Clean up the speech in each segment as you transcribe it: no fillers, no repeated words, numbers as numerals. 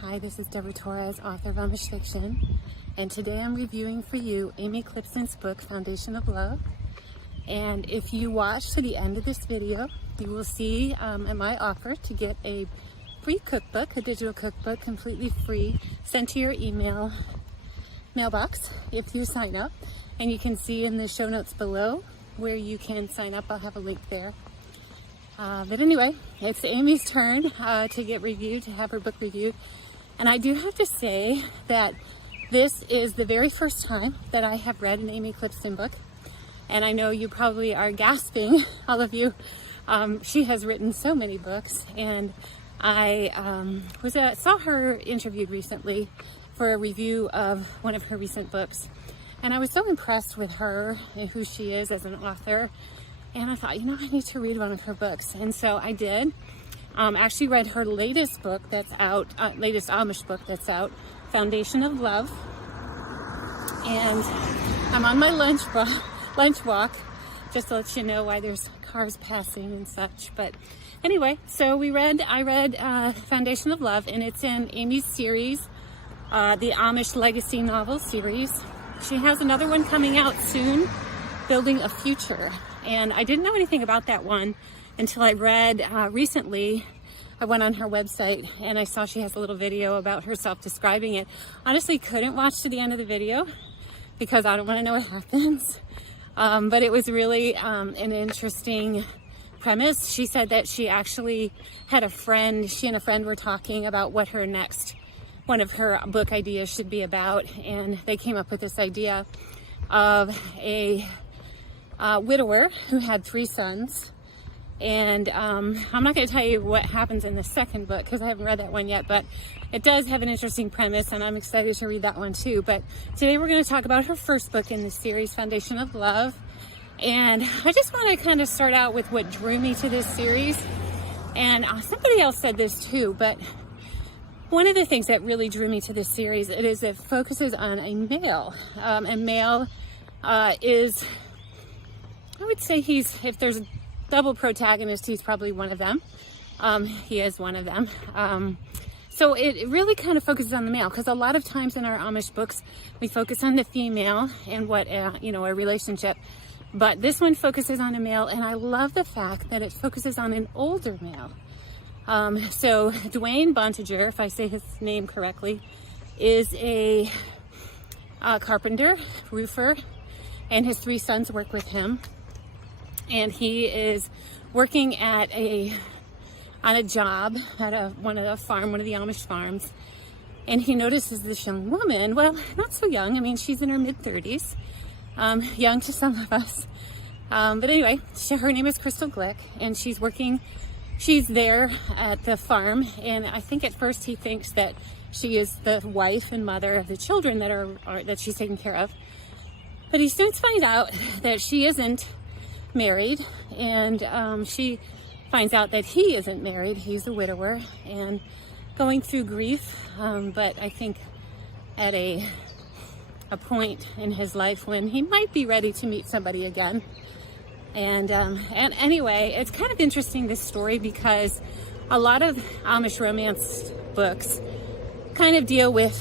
Hi, this is Deborah Torres, author of Amish Fiction, and today I'm reviewing for you Amy Clipston's book, Foundation of Love. And if you watch to the end of this video, you will see my offer to get a free cookbook, a digital cookbook, completely free, sent to your mailbox if you sign up. And you can see in the show notes below where you can sign up. I'll have a link there. But anyway, it's Amy's turn to get reviewed, to have her book reviewed. And I do have to say that this is the very first time that I have read an Amy Clipston book. And I know you probably are gasping, all of you. She has written so many books. And I saw her interviewed recently for a review of one of her recent books. And I was so impressed with her and who she is as an author. And I thought, I need to read one of her books. And so I did. Actually read her latest book that's out, latest Amish book that's out, Foundation of Love. And I'm on my lunch walk, just to let you know why there's cars passing and such. But anyway, so I read Foundation of Love, and it's in Amy's series, the Amish Legacy novel series. She has another one coming out soon, Building a Future. And I didn't know anything about that one until I read recently. I went on her website and I saw she has a little video about herself describing it. Honestly, couldn't watch to the end of the video because I don't want to know what happens. But it was really an interesting premise. She said that she actually had a friend, she and a friend were talking about what her next one of her book ideas should be about. And they came up with this idea of a widower who had 3 sons. And I'm not going to tell you what happens in the second book because I haven't read that one yet, but it does have an interesting premise and I'm excited to read that one too. But today we're going to talk about her first book in the series, Foundation of Love. And I just want to kind of start out with what drew me to this series. And somebody else said this too, but one of the things that really drew me to this series, it focuses on a male. And male is, I would say if there's a double protagonist, he's probably one of them. He is one of them. So it really kind of focuses on the male, because a lot of times in our Amish books, we focus on the female and what, a relationship. But this one focuses on a male, and I love the fact that it focuses on an older male. So Dwayne Bontager, if I say his name correctly, is a carpenter, roofer, and his 3 sons work with him. And he is working on a job at one of the Amish farms. And he notices this young woman, well, not so young. I mean, she's in her mid-30s, young to some of us. But anyway, her name is Crystal Glick, and she's there at the farm. And I think at first he thinks that she is the wife and mother of the children that she's taking care of. But he soon finds out that she isn't married, and she finds out that he isn't married. He's a widower and going through grief, but I think at a point in his life when he might be ready to meet somebody again. And anyway, it's kind of interesting, this story, because a lot of Amish romance books kind of deal with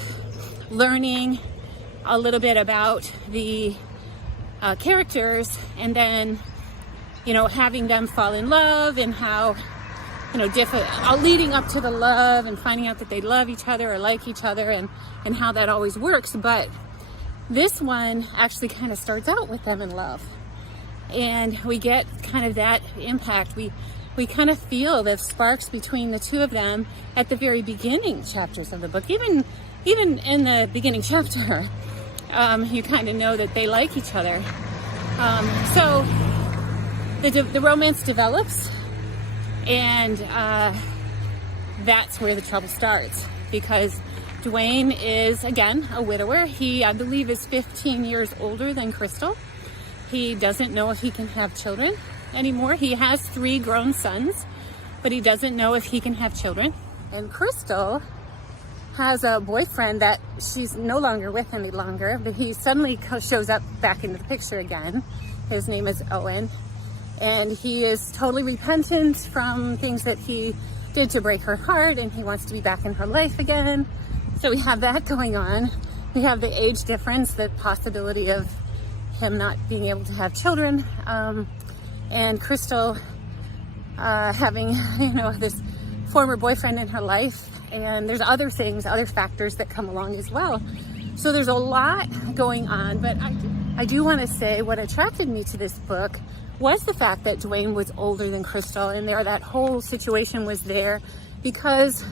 learning a little bit about the characters, and then having them fall in love, and how leading up to the love and finding out that they love each other or like each other, and how that always works. But this one actually kind of starts out with them in love, and we get kind of that impact. We kind of feel the sparks between the 2 of them at the very beginning chapters of the book. Even in the beginning chapter, you kind of know that they like each other. So the romance develops, and that's where the trouble starts, because Dwayne is, again, a widower. He, I believe, is 15 years older than Crystal. He doesn't know if he can have children anymore. He has 3 grown sons, but he doesn't know if he can have children. And Crystal has a boyfriend that she's no longer with any longer, but he suddenly shows up back into the picture again. His name is Owen, and he is totally repentant from things that he expected to break her heart, and he wants to be back in her life again. So we have that going on. We have the age difference, the possibility of him not being able to have children, and Crystal having, this former boyfriend in her life, and there's other things, other factors that come along as well. So there's a lot going on, but I do want to say what attracted me to this book was the fact that Dwayne was older than Crystal, and that whole situation was there because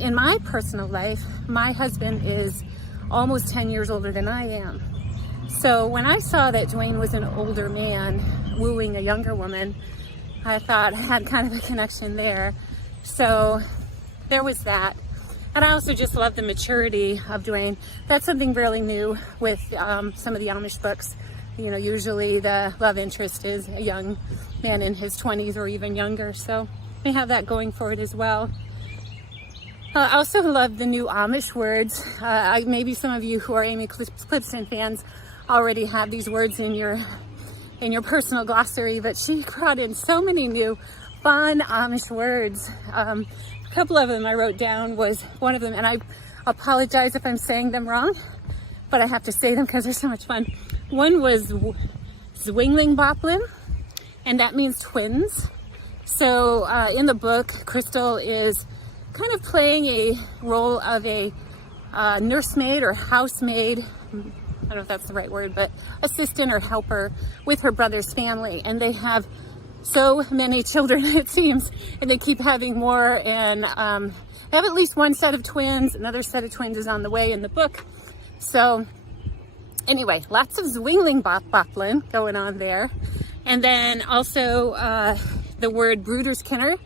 in my personal life, my husband is almost 10 years older than I am. So when I saw that Dwayne was an older man wooing a younger woman, I thought I had kind of a connection there. So there was that. And I also just love the maturity of Dwayne. That's something really new with some of the Amish books. Usually the love interest is a young man in his 20s or even younger. So we have that going for it as well. I also love the new Amish words. Maybe some of you who are Amy Clipston fans already have these words in your personal glossary, but she brought in so many new fun Amish words. A couple of them I wrote down was one of them, and I apologize if I'm saying them wrong, but I have to say them because they're so much fun. One was Zwingling Boplin, and that means twins. So in the book, Crystal is kind of playing a role of a nursemaid or housemaid, I don't know if that's the right word, but assistant or helper with her brother's family. And they have so many children, it seems, and they keep having more, and they have at least one set of twins. Another set of twins is on the way in the book. So anyway, lots of Zwingling Boplin going on there. And then also the word Bruderskinner,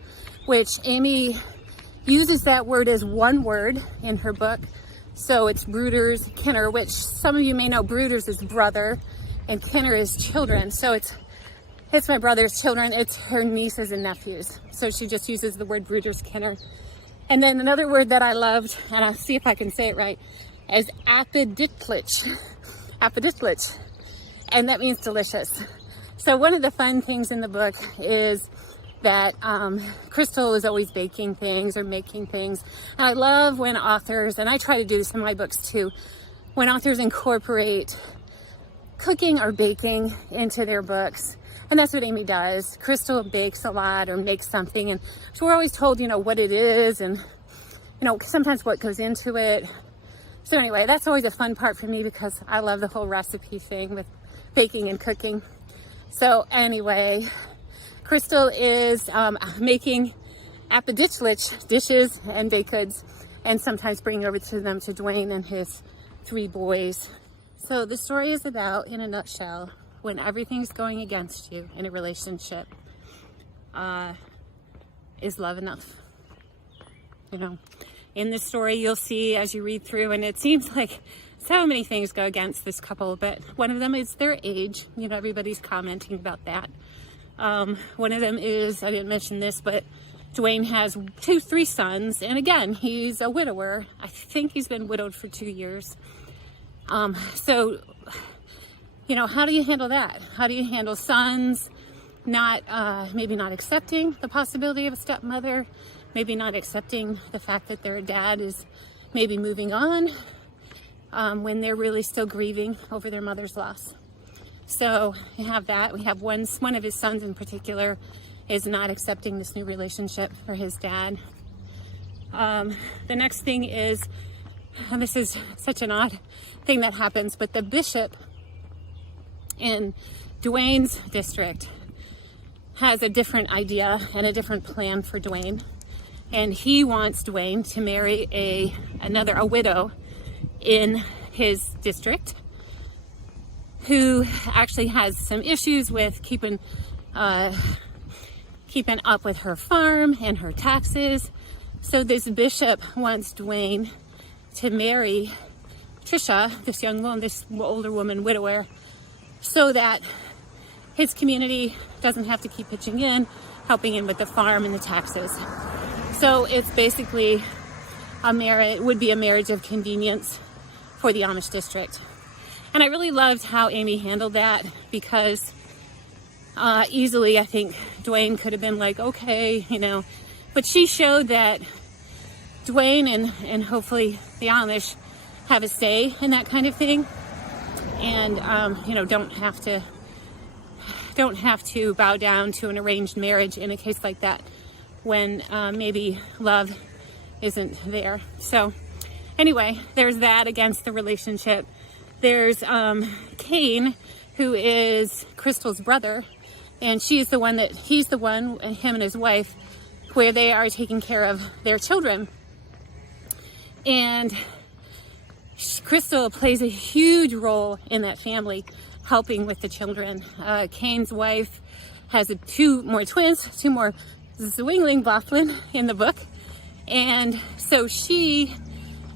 which Amy uses that word as one word in her book. So it's Bruders Kinner, which some of you may know Bruders is brother and Kinner is children. So it's my brother's children. It's her nieces and nephews. So she just uses the word Bruders Kinner. And then another word that I loved, and I'll see if I can say it right, is Apoditlich. Apoditlich. And that means delicious. So one of the fun things in the book is that Crystal is always baking things or making things. And I love when authors, and I try to do this in my books too, when authors incorporate cooking or baking into their books. And that's what Amy does. Crystal bakes a lot or makes something, and so we're always told, what it is and, sometimes what goes into it. So anyway, that's always a fun part for me because I love the whole recipe thing with baking and cooking. So anyway, Crystal is making Apoditlich dishes and baked goods, and sometimes bringing over to them to Dwayne and his 3 boys. So the story is about, in a nutshell, when everything's going against you in a relationship, is love enough? In this story you'll see as you read through, and it seems like so many things go against this couple, but one of them is their age. Everybody's commenting about that. One of them is, I didn't mention this, but Dwayne has 3 sons, and again, he's a widower. I think he's been widowed for 2 years. So, how do you handle that? How do you handle sons maybe not accepting the possibility of a stepmother, maybe not accepting the fact that their dad is maybe moving on, when they're really still grieving over their mother's loss? So we have that. We have one of his sons in particular is not accepting this new relationship for his dad. The next thing is, and this is such an odd thing that happens, but the bishop in Dwayne's district has a different idea and a different plan for Dwayne. And he wants Dwayne to marry a widow in his district who actually has some issues with keeping up with her farm and her taxes. So this bishop wants Dwayne to marry Trisha, this young woman, this older woman, widower, so that his community doesn't have to keep pitching in, helping in with the farm and the taxes. So it's basically it would be a marriage of convenience for the Amish district. And I really loved how Amy handled that, because easily I think Dwayne could have been like, okay, But she showed that Dwayne and hopefully the Amish have a say in that kind of thing, and you know, don't have to bow down to an arranged marriage in a case like that when maybe love isn't there. So anyway, there's that against the relationship. There's Kane, who is Crystal's brother, and he's the one, him and his wife, where they are taking care of their children. And Crystal plays a huge role in that family, helping with the children. Kane's wife has two more Zwingling Bofflin in the book. And so she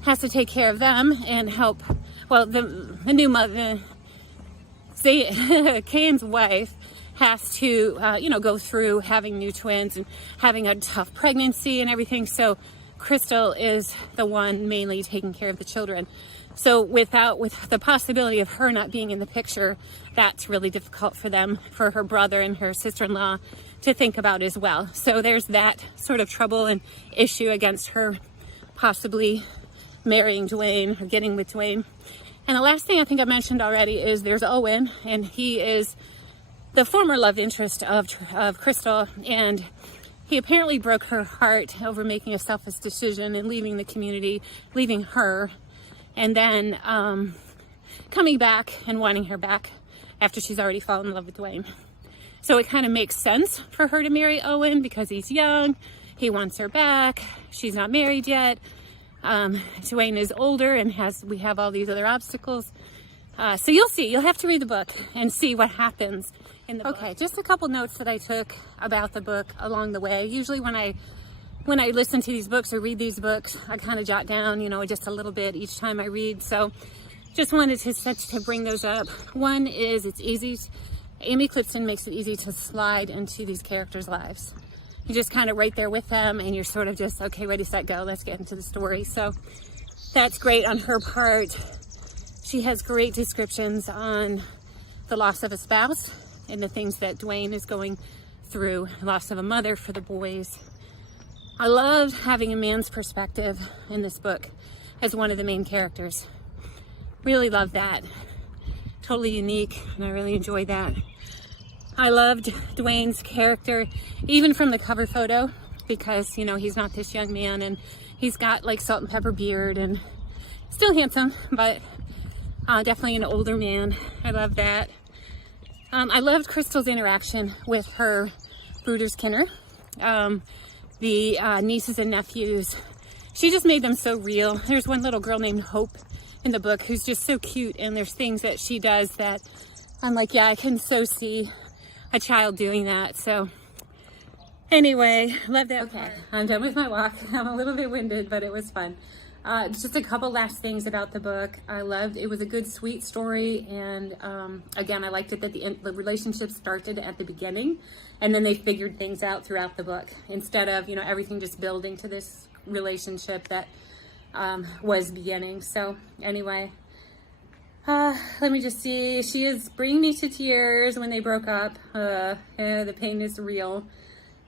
has to take care of them and help, well, the new mother, Kane's wife, has to, go through having new twins and having a tough pregnancy and everything. So Crystal is the one mainly taking care of the children. So with the possibility of her not being in the picture, that's really difficult for them, for her brother and her sister-in-law to think about as well. So there's that sort of trouble and issue against her possibly marrying Dwayne or getting with Dwayne. And the last thing I think I mentioned already is there's Owen, and he is the former love interest of Crystal, and he apparently broke her heart over making a selfish decision and leaving the community, leaving her, and then coming back and wanting her back after she's already fallen in love with Dwayne. So it kind of makes sense for her to marry Owen because he's young, he wants her back, she's not married yet. Dwayne is older and we have all these other obstacles. So you'll have to read the book and see what happens in the book. Okay, just a couple notes that I took about the book along the way. Usually when I listen to these books or read these books, I kind of jot down, just a little bit each time I read. So just wanted to bring those up. One is Amy Clipston makes it easy to slide into these characters' lives. You're just kind of right there with them, and you're sort of just, okay, ready, set, go, let's get into the story. So that's great on her part. She has great descriptions on the loss of a spouse and the things that Dwayne is going through, loss of a mother for the boys. I love having a man's perspective in this book as one of the main characters. Really love that. Totally unique, and I really enjoy that. I loved Dwayne's character, even from the cover photo, because, he's not this young man, and he's got like salt and pepper beard, and still handsome, but definitely an older man. I love that. I loved Crystal's interaction with her Bruders Kinner, the nieces and nephews. She just made them so real. There's one little girl named Hope in the book who's just so cute, and there's things that she does that I'm like, yeah, I can so see a child doing that. So anyway, love that. Okay, I'm done with my walk. I'm a little bit winded, but it was fun. Just a couple last things about the book. I loved it. Was a good, sweet story, and again, I liked it that the relationship started at the beginning, and then they figured things out throughout the book instead of everything just building to this relationship that was beginning. So anyway, let me just see. She is bringing me to tears when they broke up. The pain is real,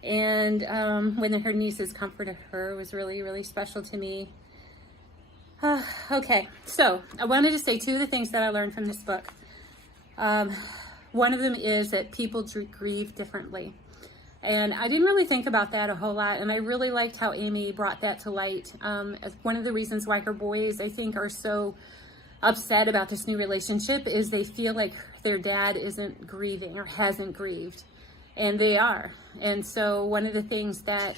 and when her nieces comforted her was really, really special to me. Okay, so I wanted to say two of the things that I learned from this book. One of them is that people grieve differently. And I didn't really think about that a whole lot, and I really liked how Amy brought that to light. As one of the reasons why her boys, I think, are so upset about this new relationship is they feel like their dad isn't grieving or hasn't grieved, and they are. And so one of the things that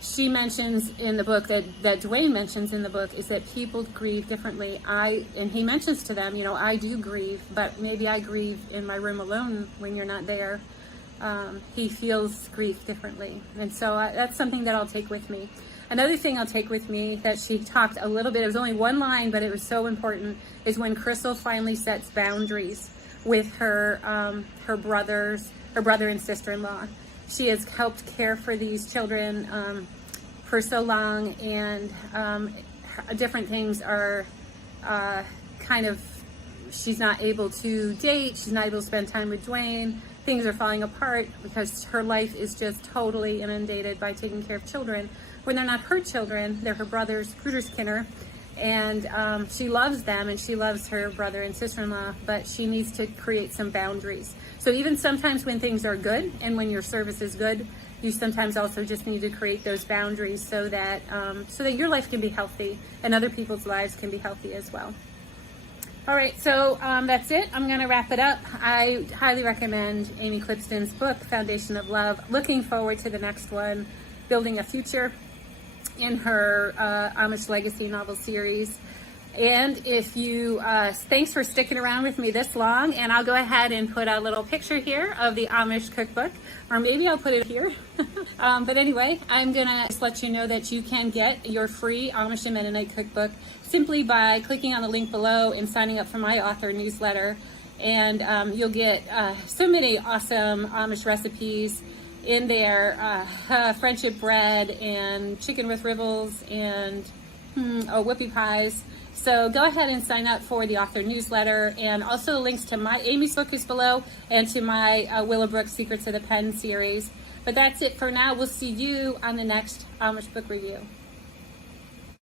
she mentions in the book, that Dwayne mentions in the book, is that people grieve differently. And he mentions to them, I do grieve, but maybe I grieve in my room alone when you're not there. He feels grief differently. And so that's something that I'll take with me. Another thing I'll take with me that she talked a little bit, it was only one line, but it was so important, is when Crystal finally sets boundaries with her brother and sister-in-law. She has helped care for these children for so long, and different things are she's not able to date, she's not able to spend time with Dwayne, things are falling apart because her life is just totally inundated by taking care of children. When they're not her children, they're her brother's, Kinner, and she loves them and she loves her brother and sister-in-law, but she needs to create some boundaries. So even sometimes when things are good and when your service is good, you sometimes also just need to create those boundaries so that your life can be healthy and other people's lives can be healthy as well. All right, so that's it. I'm going to wrap it up. I highly recommend Amy Clipston's book, Foundation of Love. Looking forward to the next one, Building a Future, in her Amish Legacy novel series. And if you, thanks for sticking around with me this long, and I'll go ahead and put a little picture here of the Amish cookbook, or maybe I'll put it here. But anyway, I'm gonna just let you know that you can get your free Amish and Mennonite cookbook simply by clicking on the link below and signing up for my author newsletter. And you'll get so many awesome Amish recipes in there, friendship bread and chicken with ribbles and whoopie pies. So go ahead and sign up for the author newsletter, and also links to my Amy's book is below, and to my Willowbrook Secrets of the Pen series. But that's it for now. We'll see you on the next Amish book review.